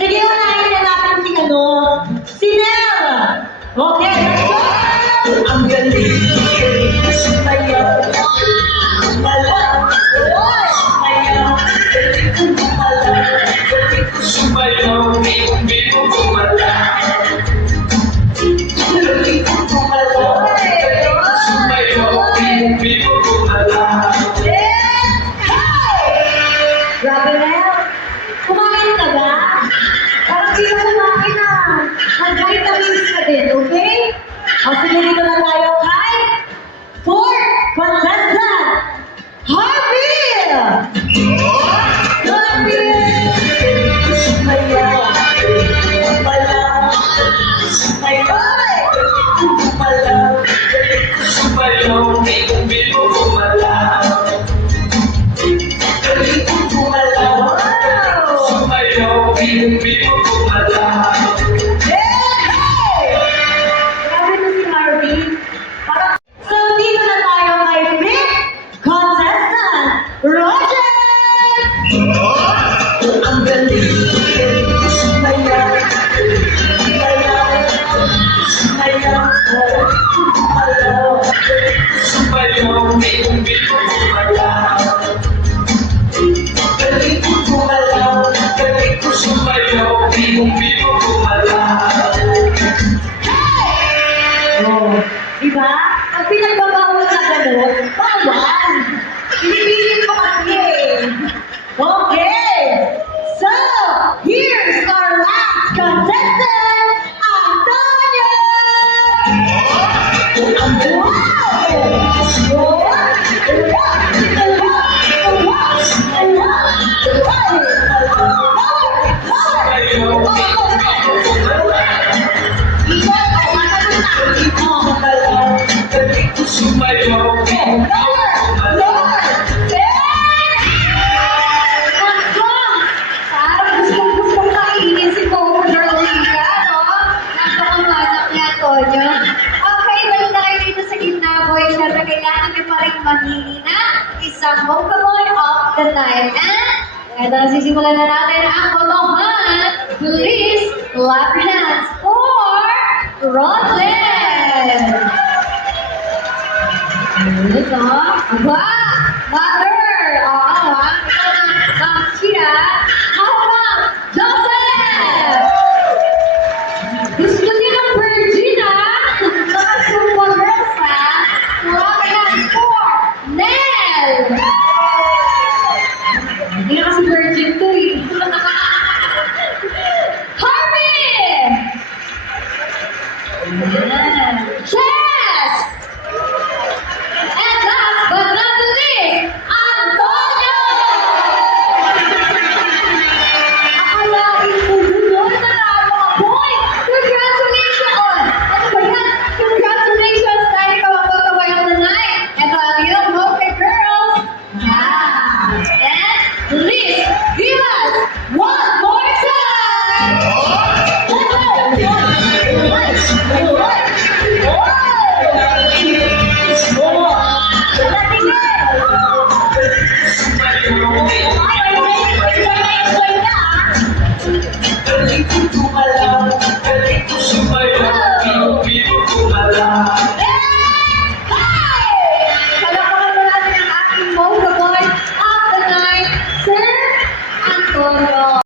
Sige na natin natin si si Nel. Okay, let's go! Ang galing, sumayaw, malaw, sumayaw, galing ko malaw, galing ko sumayaw, biyong-biyong kumalaw. Galing ko kumalaw, galing ko sumayaw, biyong-biyong kumalaw. Grabe, Nel. Kumain ka ba? Parang di ka kumain na. Mag-vitamins ka din, okay? O sige, dito na tayo kay fourth contestant, Harvey! Harvey! Sumayaw, malaw, sumayaw, kumalaw, galing ko sumayaw, biyong-biyong kumalaw. Galing ko kumalaw, sumayaw, biyong-biyong kumalaw. Grabe na si Harvey. So, dito na tayo kay fifth contestant, Roger! Ang galing, galing ko sumayaw, malaw, sumayaw, kumalaw, galing ko sumayaw, biyong-biyong kumalaw. Galing ko kumalaw, galing ko sumayaw, biyong-biyong kumalaw. Oh, diba? Ang pinagbabawal na gano'n, bawal! Pinipilit mo kasi eh. Okay! So, here's our last contestant, Antonio! Ang galing, galing ko sumayaw, biyong-biyong kumalaw. Gustong kainin si Coco Darlica, no? Napakamanap niya, Antonio. Okay, balik na kayo dito sa gitna, boy. Siyempre, kailangan niyo pa rin mahina isang Pokemon of the night. Ito na, sisimulan na natin ang Pokemon. Please, clap your hands for Roslyn! Ito, aba, mother! Oo, ha? Ito na, Ma'am Chia. How about Joseph? Gusto niyo ng virgin, ha? Mga super girls, ha? Clap your hands for Nel! Hindi na kasi virgin to, eh. Harvey! Chess! And last but not the least, Antonio! Akalain mo yun na boy! Congratulations! Ano ba yan? Congratulations dahil ikaw ang pagkaway of the night. Ito ang iyong Mocha Girls. Yeah! And please, give us one more time!